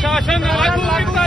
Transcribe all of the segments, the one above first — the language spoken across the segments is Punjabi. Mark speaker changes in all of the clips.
Speaker 1: ਸ਼ਾਸਨ ਲਾਗੂ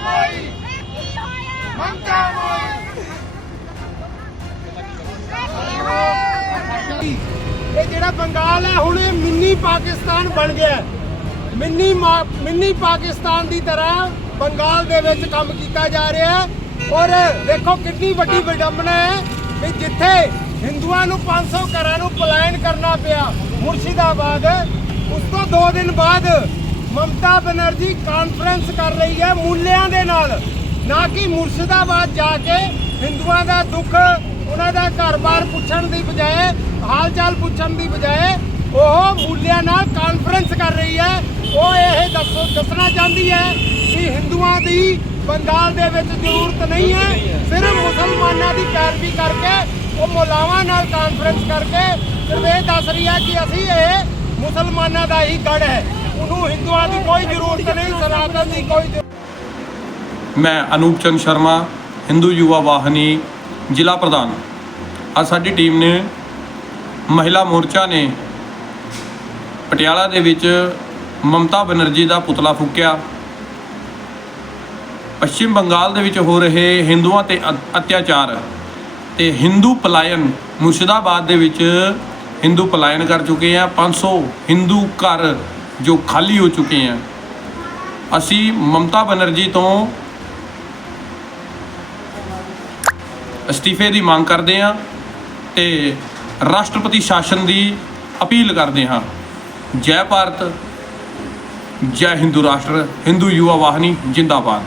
Speaker 2: ਮੋਈ ਮਮਤਾ ਮੋਈ
Speaker 3: ਇਹ
Speaker 2: ਜਿਹੜਾ ਬੰਗਾਲ ਹੈ, ਹੁਣ ਇਹ ਮਿੰਨੀ ਪਾਕਿਸਤਾਨ ਬਣ ਗਿਆ ਮਿੰਨੀ ਮਿੰਨੀ ਪਾਕਿਸਤਾਨ ਦੀ ਤਰ੍ਹਾਂ ਬੰਗਾਲ ਦੇ ਵਿੱਚ ਕੰਮ ਕੀਤਾ ਜਾ ਰਿਹਾ ਹੈ। ਔਰ ਦੇਖੋ ਕਿੰਨੀ ਵੱਡੀ ਵਿਡੰਬਨਾ ਹੈ ਕਿ ਜਿੱਥੇ ਹਿੰਦੂਆਂ ਨੂੰ 500 ਘਰਾਂ ਨੂੰ ਪਲਾਇਨ ਕਰਨਾ ਪਿਆ, ਮੁਰਸ਼ਿਦਾਬਾਦ। ਉਸ ਤੋਂ 2 ਦਿਨ ਬਾਅਦ ਮਮਤਾ ਬਨਰਜੀ ਕਾਨਫਰੰਸ ਕਰ ਰਹੀ ਹੈ ਮੂਲਿਆਂ ਦੇ ਨਾਲ। ਨਾ ਕਿ ਮੁਰਸ਼ਿਦਾਬਾਦ ਜਾ ਕੇ ਹਿੰਦੂਆਂ ਦਾ ਦੁੱਖ, ਉਹਨਾਂ ਦਾ ਘਰ-ਬਾਰ ਪੁੱਛਣ ਦੀ ਬਜਾਏ ਹਾਲ ਚਾਲ ਪੁੱਛਣ ਦੀ ਬਜਾਏ ਉਹ ਮੂਲਿਆਂ ਨਾਲ ਕਾਨਫਰੰਸ ਕਰ ਰਹੀ ਹੈ। ਉਹ ਇਹ ਦੱਸੋ, ਦੱਸਣਾ ਚਾਹੁੰਦੀ ਹੈ ਕਿ ਹਿੰਦੂਆਂ ਦੀ ਬੰਗਾਲ ਦੇ ਵਿੱਚ ਜ਼ਰੂਰਤ ਨਹੀਂ ਹੈ। ਸਿਰਫ ਮੁਸਲਮਾਨਾਂ ਦੀ ਪੈਰਵੀ ਕਰਕੇ, ਉਹ ਮੁਲਾਵਾਂ ਨਾਲ ਕਾਨਫਰੰਸ ਕਰਕੇ ਸਿਰਫ ਇਹ ਦੱਸ ਰਹੀ ਹੈ ਕਿ ਅਸੀਂ ਇਹ ਮੁਸਲਮਾਨਾਂ ਦਾ ਹੀ ਗੜ ਹੈ। ਉਹਨੂੰ ਹਿੰਦੂਆਂ ਦੀ ਕੋਈ ਜ਼ਰੂਰਤ ਨਹੀਂ, ਸਨਾਤਨ ਦੀ ਕੋਈ
Speaker 4: ਮੈਂ ਅਨੂਪ ਚੰਦ ਸ਼ਰਮਾ, ਹਿੰਦੂ ਯੁਵਾ ਵਾਹਨੀ, ਜ਼ਿਲ੍ਹਾ ਪ੍ਰਧਾਨ। ਅੱਜ ਸਾਡੀ ਟੀਮ ਨੇ ਮਹਿਲਾ ਮੋਰਚਾ ਨੇ ਪਟਿਆਲਾ ਦੇ ਵਿੱਚ ਮਮਤਾ ਬਨਰਜੀ ਦਾ ਪੁਤਲਾ ਫੂਕਿਆ। ਪੱਛਮ ਬੰਗਾਲ ਦੇ ਵਿੱਚ ਹੋ ਰਹੇ ਹਿੰਦੂਆਂ ਤੇ ਅਤਿਆਚਾਰ ਤੇ ਹਿੰਦੂ ਪਲਾਇਨ, ਮੁਰਸ਼ਿਦਾਬਾਦ ਦੇ ਵਿੱਚ ਹਿੰਦੂ ਪਲਾਇਨ ਕਰ ਚੁੱਕੇ ਆ। 500 ਹਿੰਦੂ ਘਰ ਜੋ ਖਾਲੀ ਹੋ ਚੁੱਕੇ ਆ। ਅਸੀਂ ਮਮਤਾ ਬਨਰਜੀ ਤੋਂ ਅਸਤੀਫੇ ਦੀ ਮੰਗ ਕਰਦੇ ਹਾਂ ਤੇ ਰਾਸ਼ਟਰਪਤੀ ਸ਼ਾਸਨ ਦੀ ਅਪੀਲ ਕਰਦੇ ਹਾਂ। ਜੈ ਭਾਰਤ, ਜੈ ਹਿੰਦੂ ਰਾਸ਼ਟਰ, ਹਿੰਦੂ ਯੁਵਾ ਵਾਹਨੀ, ਜਿੰਦਾਬਾਦ।